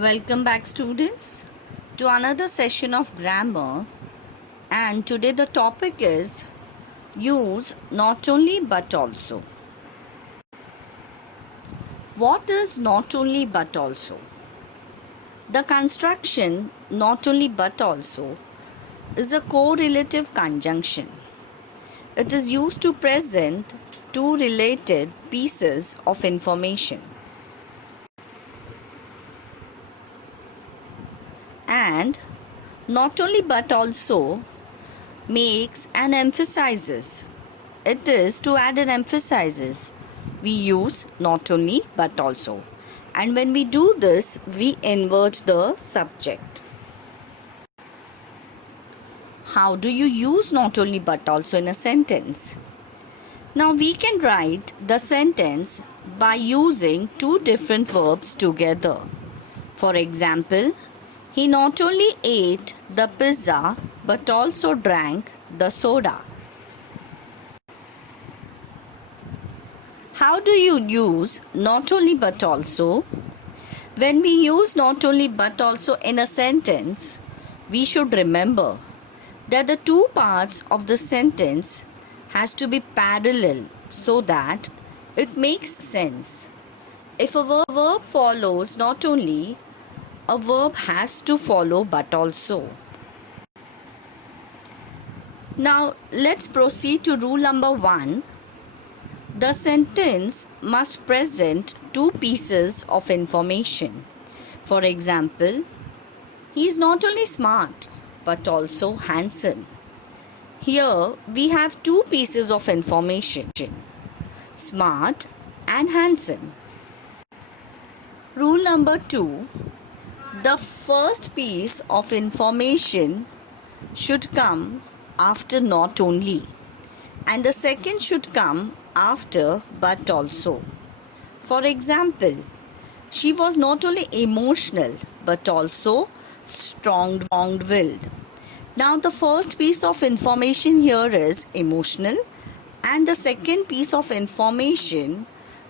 Welcome back, students, to another session of grammar. And today the topic is use not only but also. What is not only but also? The construction not only but also is a correlative conjunction. It is used to present two related pieces of information. And not only but also makes and emphasizes. It is to add and emphasizes. We use not only but also. And when we do this, we invert the subject. How do you use not only but also in a sentence? Now we can write the sentence by using two different verbs together. For example, he not only ate the pizza but also drank the soda. How do you use not only but also? When we use not only but also in a sentence, we should remember that the two parts of the sentence has to be parallel so that it makes sense. If a verb follows not only, a verb has to follow but also. Now let's proceed to rule number 1. The sentence must present two pieces of information. For example, he is not only smart but also handsome. Here we have two pieces of information, smart and handsome. Rule number 2. The first piece of information should come after not only, and the second should come after but also. For example, she was not only emotional but also strong-willed. Now the first piece of information here is emotional, and the second piece of information,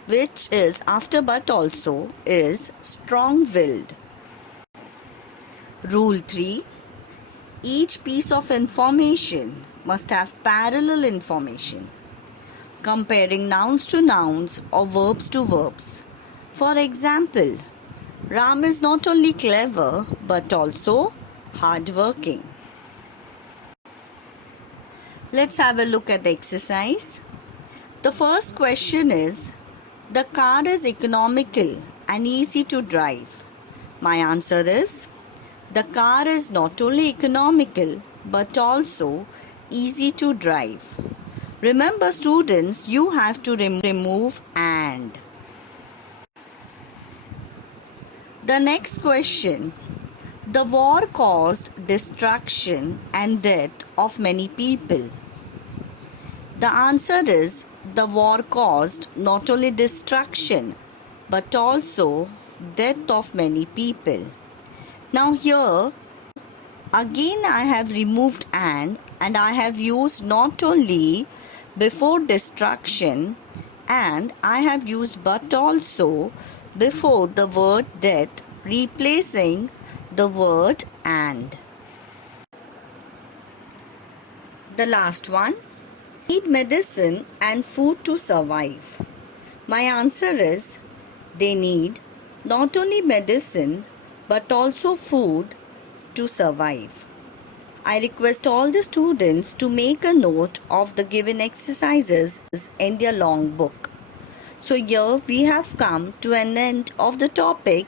which is after but also, is strong-willed. Rule 3. Each piece of information must have parallel information, comparing nouns to nouns or verbs to verbs. For example, Ram is not only clever but also hardworking. Let's have a look at the exercise. The first question is, the car is economical and easy to drive. My answer is, the car is not only economical but also easy to drive. Remember, students, you have to remove and. The next question. The war caused destruction and death of many people. The answer is, the war caused not only destruction but also death of many people. Now here again I have removed and I have used not only before destruction, and I have used but also before the word death, replacing the word and. The last one. Need medicine and food to survive. My answer is, they need not only medicine but also food to survive. I request all the students to make a note of the given exercises in their long book. So here we have come to an end of the topic,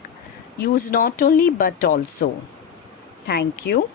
use not only but also. Thank you.